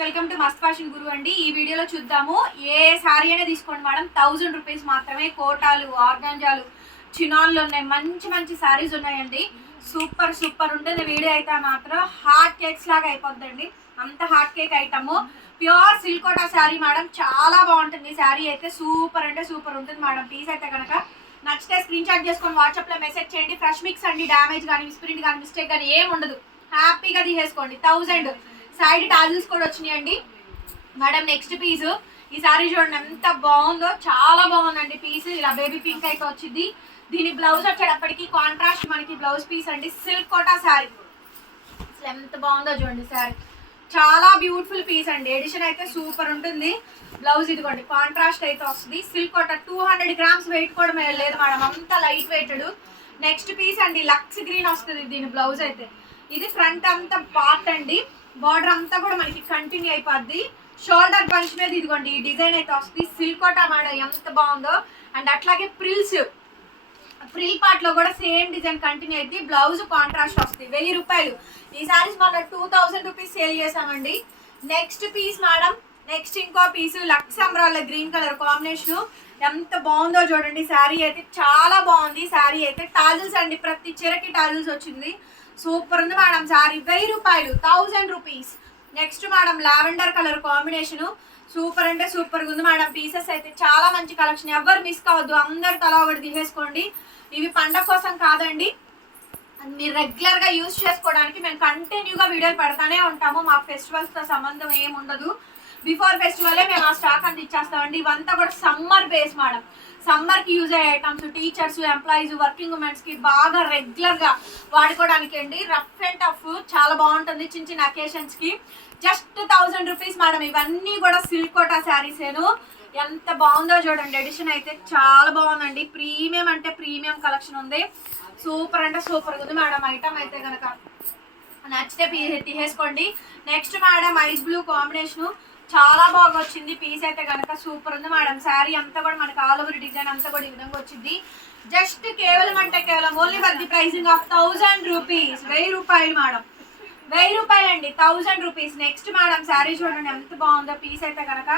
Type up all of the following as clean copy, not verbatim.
Welcome to మస్త్ fashion గురు అండి. ఈ వీడియోలో చూద్దాము ఏ సారీ అయినా తీసుకోండి మేడం, 1000 రూపీస్ మాత్రమే. కోటాలు, ఆర్గాంజాలు, చినాన్లు ఉన్నాయి, మంచి మంచి సారీస్ ఉన్నాయండి. సూపర్ సూపర్ ఉంటుంది. వీడియో అయితే మాత్రం హాట్ కేక్స్ లాగా అయిపోద్దండి, అంత హాట్ కేక్ ఐటమ్. ప్యూర్ సిల్కోటా శారీ మేడం, చాలా బాగుంటుంది. శారీ అయితే సూపర్ అంటే సూపర్ ఉంటుంది మేడం. పీస్ అయితే కనుక నచ్చితే స్క్రీన్ షాట్ చేసుకొని వాట్సాప్లో మెసేజ్ చేయండి. ఫ్రెష్ మిక్స్ అండి, డ్యామేజ్ కానీ మిస్ప్రింట్ కానీ మిస్టేక్ కానీ ఏం ఉండదు, హ్యాపీగా తీసేసుకోండి. 1000 సైడ్ టాజిల్స్ కూడా వచ్చినాయండి మేడం. నెక్స్ట్ పీస్ ఈ సారీ చూడండి ఎంత బాగుందో, చాలా బాగుందండి పీస్. ఇలా బేబీ పింక్ అయితే వచ్చింది. దీని బ్లౌజ్ వచ్చేటప్పటికి కాంట్రాస్ట్ మనకి బ్లౌజ్ పీస్ అండి. సిల్క్ కోటా శారీ అసలు ఎంత బాగుందో చూడండి. శారీ చాలా బ్యూటిఫుల్ పీస్ అండి. ఎడిషన్ అయితే సూపర్ ఉంటుంది. బ్లౌజ్ ఇదిగోండి కాంట్రాస్ట్ అయితే వస్తుంది. సిల్క్ కోటా 200 గ్రామ్స్ వెయిట్ కూడా లేదు మేడం, అంత లైట్ వెయిటెడ్. నెక్స్ట్ పీస్ అండి లక్స్ గ్రీన్ వస్తుంది దీని బ్లౌజ్ అయితే. ఇది ఫ్రంట్ అంతా పార్ట్ అండి, బార్డర్ అంతా కూడా మనకి కంటిన్యూ అయిపోద్ది. షోల్డర్ బంచ్ మీద ఇదిగోండి ఈ డిజైన్ అయితే వస్తుంది. సిల్క్ కోటా మేడం ఎంత బాగుందో. అండ్ అట్లాగే ఫ్రిల్ పార్ట్ లో కూడా సేమ్ డిజైన్ కంటిన్యూ అయితే బ్లౌజ్ కాంట్రాస్ట్ వస్తుంది. 1000 రూపాయలు. ఈ సారీస్ మనం 2000 రూపీస్ సేల్ చేసామండి. నెక్స్ట్ పీస్ మేడం, నెక్స్ట్ ఇంకో పీస్ లక్స్ అమ్రాల గ్రీన్ కలర్ కాంబినేషన్ ఎంత బాగుందో చూడండి. శారీ అయితే చాలా బాగుంది. శారీ అయితే టాజిల్స్ అండి, ప్రతి చీరకి టాజిల్స్ వచ్చింది. సూపర్ ఉంది మేడం శారీ. 1000 రూపాయలు, 1000 rupees. Next madam lavender colour combination super అంటే సూపర్ ఉంది మేడం. పీసెస్ అయితే చాలా మంచి కలెక్షన్, ఎవరు మిస్ కావద్దు. అందరు తలా ఒకటి తీసేసుకోండి. ఇవి పండగ కోసం కాదండి, మీరు రెగ్యులర్ గా యూజ్ చేసుకోవడానికి మేము కంటిన్యూగా వీడియోలు పెడతానే ఉంటాము. మాకు ఫెస్టివల్స్ తో సంబంధం ఏమి ఉండదు. బిఫోర్ ఫెస్టివల్ మేము ఆ స్టాక్ అంతా ఇచ్చేస్తామండి. ఇవంతా కూడా సమ్మర్ బేస్ మేడం, సమ్మర్ కి యూజ్ అయ్యే items. Teachers, employees, working women's కి బాగా రెగ్యులర్ గా వాడుకోవడానికి అండి. రఫ్ అండ్ టఫ్ చాలా బాగుంటుంది చిన్న చిన్న అకేషన్స్ కి. Just 1000 rupees madam. ఇవన్నీ కూడా సిల్క్ కోటా శారీస్ ఏను. ఎంత బాగుందో చూడండి. ఎడిషన్ అయితే చాలా బాగుందండి. ప్రీమియం అంటే ప్రీమియం కలెక్షన్ ఉంది. సూపర్ అంటే సూపర్ ఉంది మేడం. ఐటమ్ అయితే కనుక నచ్చితే తీసేసుకోండి. Next madam ice blue combination చాలా బాగా వచ్చింది. పీస్ అయితే కనుక సూపర్ ఉంది మేడం. శారీ అంతా కూడా మనకి ఆల్ ఓవర్ డిజైన్ అంతా కూడా ఈ విధంగా వచ్చింది. జస్ట్ కేవలం అంటే కేవలం only for the pricing of 1000 rupees. 1000 రూపాయలు మేడం, 1000 రూపాయలు అండి, 1000 రూపీస్. నెక్స్ట్ మేడం శారీ చూడండి ఎంత బాగుందో. పీస్ అయితే కనుక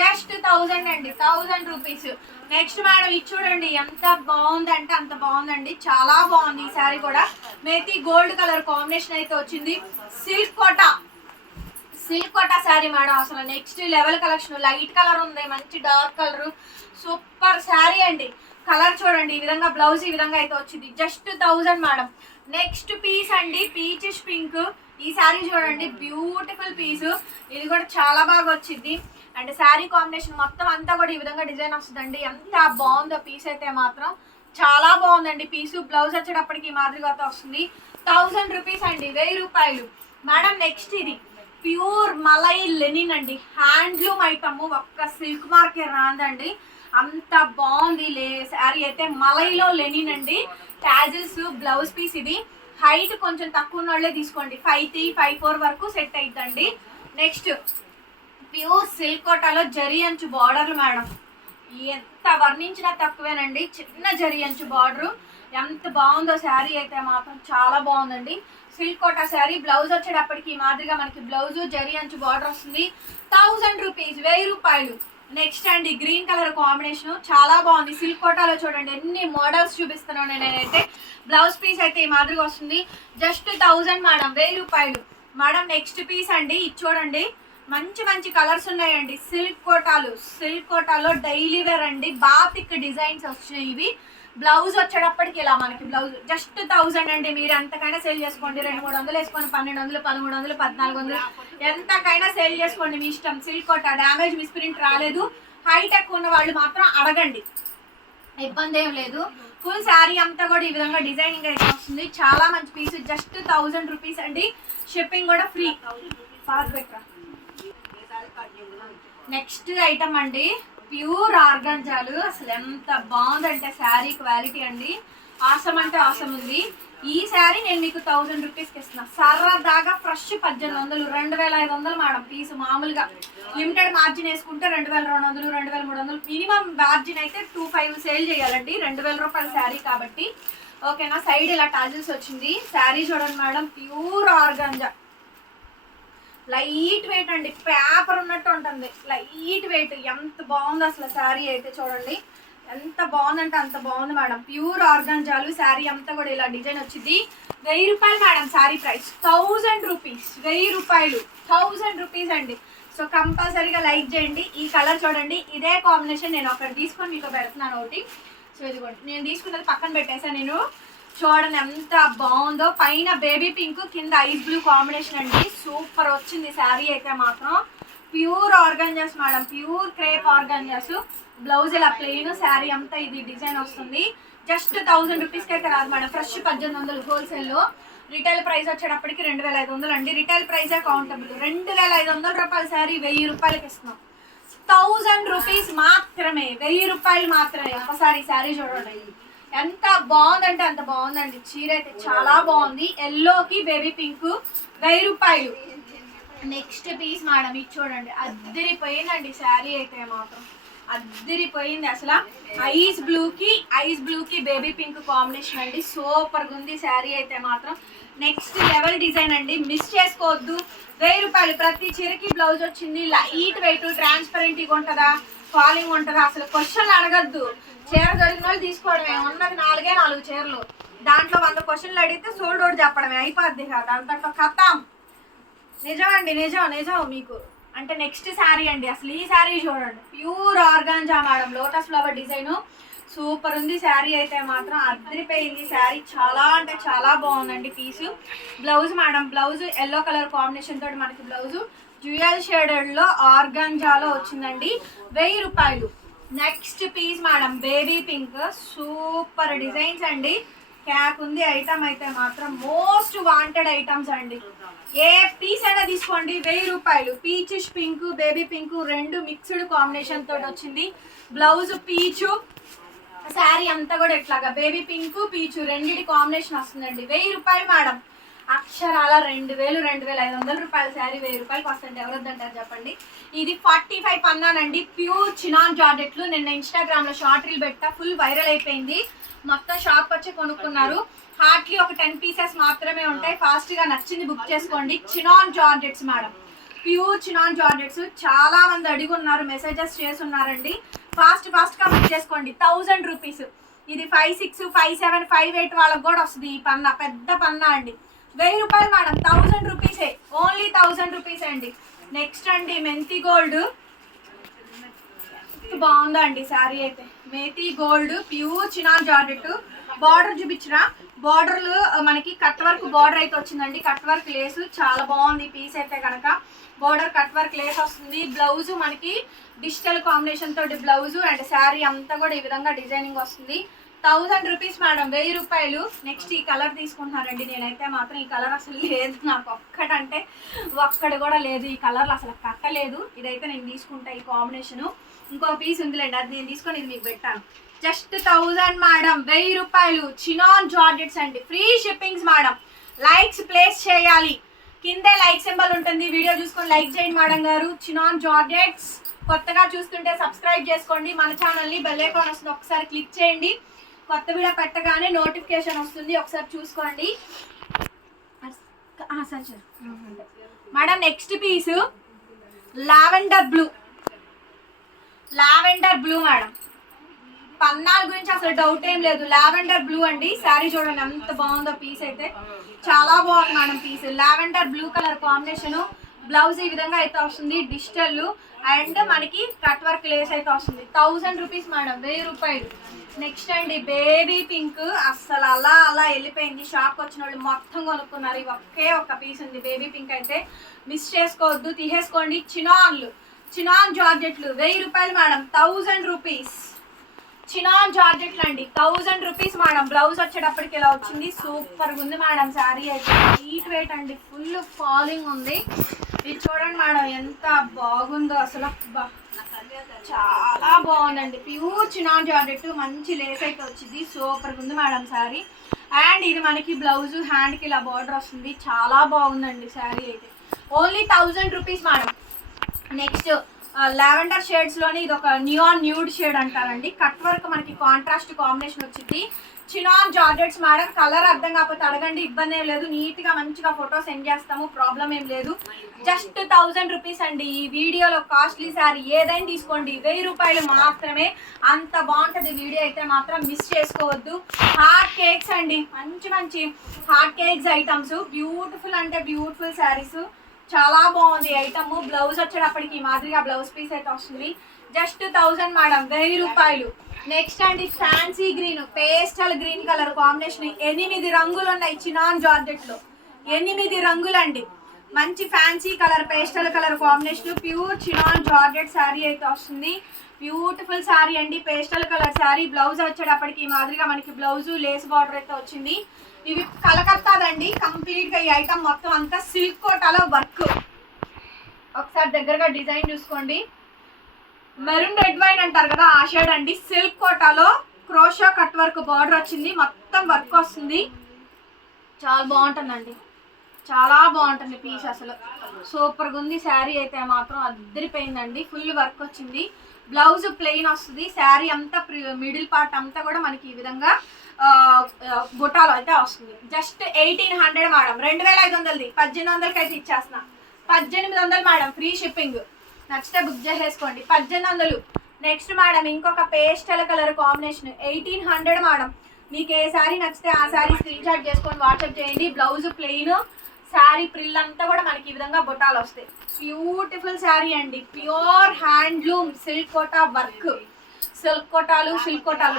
జస్ట్ 1000 అండి, 1000 రూపీస్. నెక్స్ట్ మేడం ఇది చూడండి ఎంత బాగుందంటే అంత బాగుందండి, చాలా బాగుంది. ఈ శారీ కూడా మేతి గోల్డ్ కలర్ కాంబినేషన్ అయితే వచ్చింది. Silk quota sari madam. అసలు next level collection. Light colour ఉంది, మంచి డార్క్ కలర్, సూపర్ శారీ అండి. కలర్ చూడండి ఈ విధంగా, బ్లౌజ్ ఈ విధంగా అయితే వచ్చింది. Just 1000 madam. నెక్స్ట్ పీస్ అండి పీచిష్ పింక్. ఈ శారీ చూడండి బ్యూటిఫుల్ పీస్. ఇది కూడా చాలా బాగా వచ్చింది. అండ్ శారీ కాంబినేషన్ మొత్తం అంతా కూడా ఈ విధంగా డిజైన్ వస్తుందండి. ఎంత బాగుందో పీస్ అయితే మాత్రం చాలా బాగుందండి. పీసు బ్లౌజ్ వచ్చేటప్పటికి ఈ మాదిరిగా వస్తుంది. 1000 రూపీస్ అండి, 1000 రూపాయలు మేడం. నెక్స్ట్ ఇది ప్యూర్ మలై లెనిన్ అండి, హ్యాండ్లూమ్ ఐటమ్. ఒక్క సిల్క్ మార్కే రాందండి, అంత బాగుంది. శారీ అయితే మలైలో లెనిన్ అండి. Tassels blouse piece. ఇది హైట్ కొంచెం తక్కువ ఉన్న వాళ్ళే తీసుకోండి, 5'3", 5'4" వరకు సెట్ అవుతుందండి. నెక్స్ట్ ప్యూర్ సిల్క్ కోటాలో జరీ అంచు బార్డర్లు మేడం. ఎంత వర్ణించినా తక్కువేనండి, చిన్న జరీ అంచు బార్డరు. ఎంత బాగుందో శారీ అయితే మాత్రం చాలా బాగుందండి. Silk quota sari. బ్లౌజ్ వచ్చేటప్పటికి ఈ మాదిరిగా మనకి బ్లౌజ్ జరీ అంచు బార్డర్ వస్తుంది. 1000 రూపీస్, 1000 రూపాయలు. నెక్స్ట్ అండి గ్రీన్ కలర్ కాంబినేషన్ చాలా బాగుంది. సిల్క్ కోటాలో చూడండి ఎన్ని మోడల్స్ చూపిస్తున్నాను నేనైతే. బ్లౌజ్ పీస్ అయితే ఈ మాదిరిగా వస్తుంది. జస్ట్ 1000 మేడం, 1000 రూపాయలు మేడం. నెక్స్ట్ పీస్ అండి ఇది చూడండి, మంచి మంచి కలర్స్ ఉన్నాయండి. సిల్క్ కోటాలో డైలీ వేర్ అండి. బాతిక్ డిజైన్స్ వచ్చినాయి ఇవి. బ్లౌజ్ వచ్చేటప్పటికి ఇలా మనకి బ్లౌజ్ జస్ట్ 1000 అండి. మీరు ఎంతకైనా సేల్ చేసుకోండి. 200-300 వేసుకొని 1200, 1300, 1400 ఎంతకైనా సేల్ చేసుకోండి, మీ ఇష్టం. సిల్క్ కోటా డ్యామేజ్ మిస్ప్రింట్ రాలేదు. హైట్ ఎక్కువ ఉన్న వాళ్ళు మాత్రం అడగండి, ఇబ్బంది ఏం లేదు. ఫుల్ శారీ అంతా కూడా ఈ విధంగా డిజైనింగ్ అయితే వస్తుంది. చాలా మంచి పీస్. జస్ట్ 1000 రూపీస్ అండి. షిప్పింగ్ కూడా ఫ్రీ. నెక్స్ట్ ఐటమ్ అండి ప్యూర్ ఆర్గాంజాలు. అసలు ఎంత బాగుందంటే శారీ క్వాలిటీ అండి, ఆసం అంటే ఆసం ఉంది. ఈ శారీ నేను మీకు 1000 రూపీస్కి ఇస్తున్నా. సరదాగా ఫ్రెష్ 1800, 2500 మేడం పీసు. మామూలుగా లిమిటెడ్ మార్జిన్ వేసుకుంటే 2200, 2300 మినిమం మార్జిన్ అయితే 2500 సేల్ చేయాలండి. 2000 రూపాయల శారీ కాబట్టి ఓకేనా. సైడ్ ఇలా టాజిల్స్ వచ్చింది. శారీ చూడండి madam, pure organza, light weight అండి. ఉంటుంది, లైట్ వెయిట్. ఎంత బాగుంది అసలు శారీ అయితే చూడండి, ఎంత బాగుందంటే అంత బాగుంది మేడం. ప్యూర్ ఆర్గాంజాలు. శారీ అంతా కూడా ఇలా డిజైన్ వచ్చింది. 1000 రూపాయలు మేడం శారీ ప్రైస్. 1000 రూపీస్, 1000 రూపాయలు, 1000 రూపీస్ అండి. సో కంపల్సరీగా లైక్ చేయండి. ఈ కలర్ చూడండి, ఇదే కాంబినేషన్ నేను ఒకటి తీసుకొని మీకు పెడుతున్నాను ఒకటి. సో ఇదిగోండి, నేను తీసుకున్నది పక్కన పెట్టేసాను నేను. చూడండి ఎంత బాగుందో. పైన బేబీ పింక్, కింద ఐస్ బ్లూ కాంబినేషన్ అండి. సూపర్ వచ్చింది శారీ అయితే మాత్రం. Pure organzas madam, pure crepe organzas. Blouse ఇలా ప్లెయిన్, శారీ అంతా ఇది డిజైన్ వస్తుంది. జస్ట్ 1000 రూపీస్కి అయితే రాదు మేడం. ఫ్రెష్ 1800 హోల్సేల్లో. రిటైల్ ప్రైస్ వచ్చేటప్పటికి 2500 అండి. Retail ప్రైజే countable. 2500 రూపాయల శారీ 1000 రూపాయలకి ఇస్తున్నాం. 1000 రూపీస్ మాత్రమే, 1000 రూపాయలు మాత్రమే. ఒకసారి శారీ చూడండి ఎంత బాగుందంటే అంత బాగుందండి. చీర అయితే చాలా బాగుంది. ఎల్లోకి బేబీ పింక్, 1000 రూపాయలు. నెక్స్ట్ పీస్ మేడం, ఇది చూడండి, అద్దరిపోయిందండి శారీ అయితే మాత్రం, అద్దరిపోయింది అసలు. ఐస్ బ్లూకి బేబీ పింక్ కాంబినేషన్ అండి. సూపర్గా ఉంది శారీ అయితే మాత్రం. నెక్స్ట్ లెవెల్ డిజైన్ అండి, మిస్ చేసుకోవద్దు. 1000 రూపాయలు. ప్రతి చీరకి బ్లౌజ్ వచ్చింది. లైట్ వెయిట్, ట్రాన్స్పరెంట్గా ఉంటుందా, ఫాలింగ్ ఉంటుందా, అసలు క్వశ్చన్లు అడగద్దు. చీర దొరికిన వాళ్ళు తీసుకోవడమే. ఉన్నది 4 చీరలు, దాంట్లో 100 క్వశ్చన్లు అడిగితే సోల్డ్ అవుట్ చెప్పడమే, అయిపోద్ది కదా అంతట్లో ఖతం. నిజం అండి, నిజం మీకు. అంటే నెక్స్ట్ శారీ అండి, అసలు ఈ శారీ చూడండి, pure organza madam, lotus flower design. Super ఉంది శారీ అయితే మాత్రం, అద్దరిపోయింది శారీ. చాలా అంటే చాలా బాగుందండి piece. Blouse madam, blouse yellow colour combination తోటి మనకి బ్లౌజ్ డ్యూయల్ షేడెడ్లో ఆర్గాంజాలో వచ్చిందండి. 1000 రూపాయలు. Next piece madam, baby pink. Super designs అండి. క్యాక్ ఉంది ఐటమ్ అయితే మాత్రం. మోస్ట్ వాంటెడ్ ఐటమ్స్ అండి. ఏ పీస్ అయినా తీసుకోండి, 1000 రూపాయలు. పీచిష్ పింక్, బేబీ పింక్ రెండు మిక్స్డ్ కాంబినేషన్ తోటి వచ్చింది. బ్లౌజ్ పీచు, శారీ అంతా కూడా ఇట్లాగా బేబీ పింక్ పీచు రెండింటి కాంబినేషన్ వస్తుందండి. 1000 రూపాయలు మేడం. అక్షరాల 2500 రూపాయల శారీ 1000 రూపాయలకి వస్తుంది. ఎవరొద్దంటారు చెప్పండి. ఇది 45 పన్నానండి. Pure chinon జార్జెట్లు. నిన్న ఇన్స్టాగ్రామ్ లో షార్ట్ రీల్ పెట్టా, ఫుల్ వైరల్ అయిపోయింది. మొత్తం షాప్ వచ్చి కొనుక్కున్నారు. హార్ట్లీ ఒక 10 పీసెస్ మాత్రమే ఉంటాయి. ఫాస్ట్ గా నచ్చింది బుక్ చేసుకోండి. Chinon georgettes madam, pure chinon georgettes. చాలా మంది అడిగి ఉన్నారు, మెసేజెస్ చేస్తున్నారండి. ఫాస్ట్ గా బుక్ చేసుకోండి. 1000 రూపీస్. ఇది 56, 57, 58 వాళ్ళకి కూడా వస్తుంది. ఈ పన్నా పెద్ద పన్నా అండి. 1000 రూపాయలు మేడం, 1000 రూపీసే, ఓన్లీ 1000 రూపీస్ అండి. నెక్స్ట్ అండి మెంతి గోల్డ్. బాగుందా అండి శారీ అయితే. Methi gold, pure chinon georgette. Border చూపించరా, బార్డర్లు మనకి కట్ వర్క్ బార్డర్ అయితే వచ్చిందండి. కట్ వర్క్ లేసు చాలా బాగుంది పీస్ అయితే కనుక. బార్డర్ కట్ వర్క్ లేస్ వస్తుంది. బ్లౌజ్ మనకి డిజిటల్ కాంబినేషన్ తోటి బ్లౌజ్ అండ్ శారీ అంతా కూడా ఈ విధంగా డిజైనింగ్ వస్తుంది. 1000 రూపీస్ మేడం, 1000 రూపాయలు. నెక్స్ట్ ఈ కలర్ తీసుకుంటున్నారండి. నేనైతే మాత్రం ఈ కలర్ అసలు లేదు నాకు, ఒక్కటి కూడా లేదు. ఈ కలర్లు అసలు కట్టలేదు. ఇదైతే నేను తీసుకుంటా ఈ కాంబినేషను. ఇంకో పీస్ ఉందిలేండి, అది నేను తీసుకొని ఇది మీకు పెట్టాను. జస్ట్ 1000 మేడం, 1000 రూపాయలు. చినాన్ జార్జెట్స్ అండి, free shippings madam. Likes place చేయాలి, కిందే లైక్ సింబల్ ఉంటుంది. వీడియో చూసుకొని లైక్ చేయండి మేడం గారు. Chinon georgettes. కొత్తగా చూస్తుంటే సబ్స్క్రైబ్ చేసుకోండి మన ఛానల్ని. బెల్ ఐకాన్ వస్తుంది, ఒకసారి క్లిక్ చేయండి. కొత్త వీడియో పెట్టగానే నోటిఫికేషన్ వస్తుంది, ఒకసారి చూసుకోండి. Madam next piece lavender blue. Lavender blue madam, పన్నాల గురించి అసలు డౌట్ ఏం లేదు. లావెండర్ బ్లూ అండి. శారీ చూడండి ఎంత బాగుందో. పీస్ అయితే చాలా బాగుంది madam piece. Lavender blue colour combination. Blouse ఈ విధంగా అయితే వస్తుంది, డిజిటల్ అండ్ మనకి కట్ వర్క్ లేస్ అయితే వస్తుంది. 1000 రూపీస్ మేడం, 1000 రూపాయలు. నెక్స్ట్ అండి బేబీ పింక్. అస్సలు అలా వెళ్ళిపోయింది. షాప్కి వచ్చిన వాళ్ళు మొత్తం కొనుక్కున్నారు. ఇవి ఒకే ఒక్క పీస్ ఉంది బేబీ పింక్ అయితే. మిస్ చేసుకోవద్దు, తీసేసుకోండి. చినాన్ జార్జెట్లు 1000 రూపాయలు మేడం, 1000 రూపీస్. చినాన్ జార్జెట్లు అండి, 1000 రూపీస్ మేడం. బ్లౌజ్ వచ్చేటప్పటికి ఇలా వచ్చింది. సూపర్గా ఉంది మేడం శారీ అయితే. హీట్ వెయిట్ అండి, ఫుల్ ఫాలింగ్ ఉంది. ఇది చూడండి మేడం ఎంత బాగుందో అసలు. చాలా బాగుందండి. ప్యూర్ చినాన్ జార్జెట్, మంచి లేస్ అయితే వచ్చింది. సూపర్గా ఉంది మేడం శారీ. అండ్ ఇది మనకి బ్లౌజ్ హ్యాండ్కి ఇలా బార్డర్ వస్తుంది. చాలా బాగుందండి శారీ అయితే. Only 1000 rupees madam. Next lavender shades లోని ఇది ఒక నియాన్ న్యూడ్ షేడ్ అంటారండి. కట్ వర్క్ మనకి కాంట్రాస్ట్ కాంబినేషన్ వచ్చింది. Chinon georgettes madam. కలర్ అర్థం కాకపోతే అడగండి, ఇబ్బంది ఏం లేదు. నీట్గా మంచిగా ఫోటో సెండ్ చేస్తాము, ప్రాబ్లం ఏం లేదు. జస్ట్ 1000 రూపీస్ అండి. ఈ వీడియోలో కాస్ట్లీ శారీ ఏదైనా తీసుకోండి, 1000 రూపాయలు మాత్రమే. అంత బాగుంటుంది వీడియో అయితే మాత్రం మిస్ చేసుకోవద్దు. హార్ట్ కేక్స్ అండి, మంచి మంచి హార్ట్ కేక్స్ ఐటమ్స్. బ్యూటిఫుల్ అంటే బ్యూటిఫుల్ శారీస్. చాలా బాగుంది ఐటమ్. బ్లౌజ్ వచ్చేటప్పటికి ఈ మాదిరిగా బ్లౌజ్ పీస్ అయితే వస్తుంది. జస్ట్ 1000 మేడం, 1000 రూపాయలు. నెక్స్ట్ అండి fancy green, pastel green colour combination. 8 రంగులు ఉన్నాయి చినాన్ జార్జెట్ లో, 8 రంగులు అండి. మంచి fancy colour, pastel colour combination. Pure chinon georgette sari అయితే వస్తుంది. బ్యూటిఫుల్ శారీ అండి, పేస్టల్ కలర్ శారీ. బ్లౌజ్ వచ్చేటప్పటికి ఈ మాదిరిగా మనకి బ్లౌజ్ లేస్ బార్డర్ అయితే వచ్చింది. ఇవి కలకత్తాదండి కంప్లీట్ గా. ఈ ఐటమ్ మొత్తం అంతా సిల్క్ కోటాలో వర్క్. ఒకసారి దగ్గరగా డిజైన్ చూసుకోండి. మెరూన్ రెడ్ వైన్ అంటారు కదా, ఆ షేడ్ అండి. సిల్క్ కోటాలో క్రోషా కట్ వర్క్ బార్డర్ వచ్చింది, మొత్తం వర్క్ వస్తుంది. చాలా బాగుంటుందండి, చాలా బాగుంటుంది పీస్. అసలు సూపర్గా ఉంది శారీ అయితే మాత్రం, అద్దరిపోయిందండి. ఫుల్ వర్క్ వచ్చింది. బ్లౌజ్ ప్లెయిన్ వస్తుంది. శారీ అంతా మిడిల్ పార్ట్ అంతా కూడా మనకి ఈ విధంగా బుటాలో అయితే వస్తుంది. జస్ట్ 1800 మేడం, 2500ది 1800కి అయితే ఇచ్చేస్తున్నా. 1800 మేడం, ఫ్రీ షిప్పింగ్. నచ్చితే బుక్ చేసేసుకోండి, 1800. నెక్స్ట్ మేడం ఇంకొక పేస్టల్ కలర్ కాంబినేషన్, 1800 మేడం. మీకు ఏ శారీ నచ్చితే ఆ శారీ స్క్రీన్ షాట్ చేసుకొని వాట్సాప్ చేయండి. బ్లౌజ్ ప్లెయిన్, శారీ ప్రిల్ అంతా కూడా మనకి ఈ విధంగా బొటాలు వస్తాయి. బ్యూటిఫుల్ శారీ అండి, pure handloom silk kota work. Silk కోటాలు,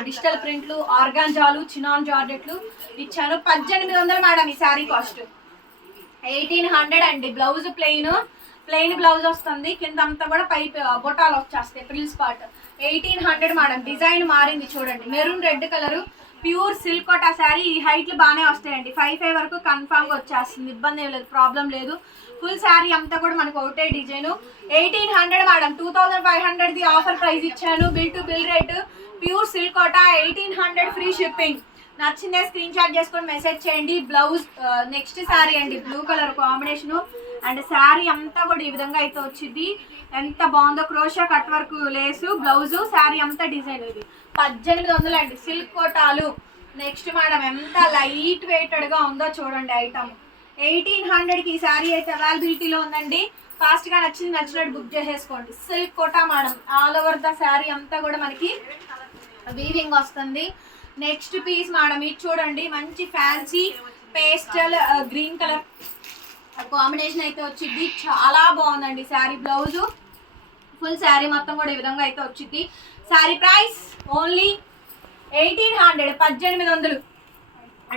డిజిటల్ ప్రింట్లు, ఆర్గాంజాలు, చినాన్ జార్జెట్లు ఇచ్చాను. 1800 మేడం ఈ శారీ కాస్ట్. 1800 అండి. బ్లౌజ్ ప్లెయిన్ బ్లౌజ్ వస్తుంది. కింద అంతా కూడా పైప్ బొటాలు వచ్చేస్తాయి, ప్రిల్స్ పార్ట్. 1800 మేడం. డిజైన్ మారింది చూడండి, maroon red colour. Pure silk quota sari. ఈ హైట్లు బాగానే వస్తాయండి, 5'5" వరకు కన్ఫామ్గా వచ్చేస్తుంది, ఇబ్బంది ఏం లేదు, ప్రాబ్లం లేదు. ఫుల్ శారీ అంతా కూడా మనకు ఒకటే డిజైన్. 1800 మేడం. 2500ది ఆఫర్ ప్రైస్ ఇచ్చాను, bill to bill rate. Pure silk Kota, 1800, free shipping. నచ్చిందే స్క్రీన్ షాట్ చేసుకొని మెసేజ్ చేయండి. బ్లౌజ్ నెక్స్ట్ శారీ అండి, blue colour combination. And sari అంతా కూడా ఈ విధంగా అయితే వచ్చింది. ఎంత బాగుందో, crochet cut work lace, blouse, sari అంతా డిజైన్. ఇది 1800 అండి, సిల్క్ కోటాలు. నెక్స్ట్ మేడం ఎంత లైట్ వెయిటెడ్గా ఉందో చూడండి ఐటమ్. 1800కి ఈ శారీ అయితే అవైలబిలిటీలో ఉందండి. ఫాస్ట్గా నచ్చినట్టు బుక్ చేసేసుకోండి. Silk kota madam, all over the sari అంతా కూడా మనకి వీవింగ్ వస్తుంది. నెక్స్ట్ పీస్ మేడం ఇది చూడండి, మంచి fancy pastel green colour combination అయితే వచ్చింది. చాలా బాగుందండి శారీ. బ్లౌజు ఫుల్ శారీ మొత్తం కూడా ఈ విధంగా అయితే వచ్చింది. Sari price only 1800, 1800.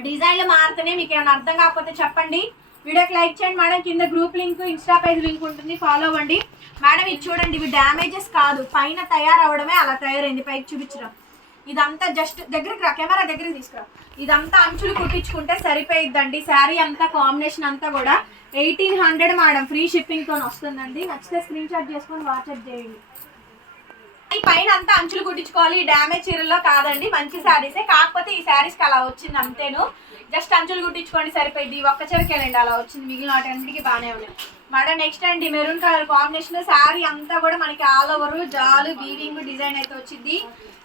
డిజైన్లు మారుతూనే, మీకు ఏమైనా అర్థం కాకపోతే చెప్పండి. వీడియోకి లైక్ చేయండి మేడం. కింద group link, Insta page link ఉంటుంది, ఫాలో అవ్వండి మేడం. ఇది చూడండి, ఇవి డ్యామేజెస్ కాదు, పైన తయారవడమే అలా తయారైంది. పైకి చూపించడం ఇదంతా జస్ట్ దగ్గరికి రా, కెమెరా దగ్గరికి తీసుకురా. ఇదంతా అంచులు కుట్టించుకుంటే సరిపోయిద్దండి. శారీ అంతా కాంబినేషన్ అంతా కూడా 1800 మేడం, ఫ్రీ షిప్పింగ్తో వస్తుందండి. నచ్చితే స్క్రీన్ షాట్ చేసుకొని వాట్సాప్ చేయండి. ఈ పైన అంతా అంచులు కుట్టించుకోవాలి, డ్యామేజ్ చీరల్లో కాదండి, మంచి శారీసే. కాకపోతే ఈ శారీస్కి అలా వచ్చింది అంతేను. జస్ట్ అంచులు కుట్టించుకోండి సరిపోయింది. ఒక్క చీరకెళ్ళండి అలా వచ్చింది, మిగిలిన వాటికి బాగానే ఉన్నాయి మేడం. నెక్స్ట్ అండి మెరూన్ కలర్ కాంబినేషన్. శారీ అంతా కూడా మనకి ఆల్ ఓవర్ జాలు వీవింగ్ డిజైన్ అయితే వచ్చింది.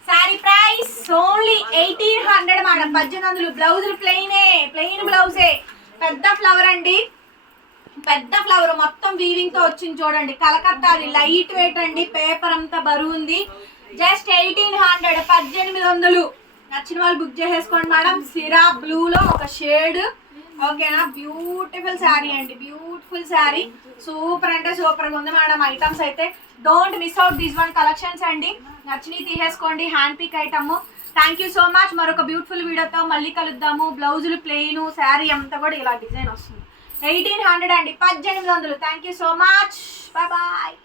Sari price only 1800 madam, 1800. బ్లౌజులు ప్లెయిన్ బ్లౌజే. పెద్ద ఫ్లవర్ అండి, పెద్ద ఫ్లవర్ మొత్తం వీవింగ్ తో వచ్చింది చూడండి. కలకత్తాది, లైట్ వెయిట్ అండి, పేపర్ అంతా బరువు ఉంది. జస్ట్ 1800, 1800. నచ్చిన వాళ్ళు బుక్ చేసేసుకోండి మేడం. సిరా బ్లూ లో ఒక షేడ్, ఓకేనా. బ్యూటిఫుల్ శారీ అండి, బ్యూటిఫుల్ శారీ. సూపర్ అంటే సూపర్ గా ఉంది మేడం. ఐటమ్స్ అయితే don't miss out these one collections అండి. నచ్చినవి తీసేసుకోండి, hand pick item. Thank you so much. మరొక బ్యూటిఫుల్ వీడియోతో మళ్ళీ కలుద్దాము. బ్లౌజులు ప్లెయిన్, శారీ అంతా కూడా ఇలా డిజైన్ వస్తుంది. 1800 అండి, 1800. Thank you so much, bye bye.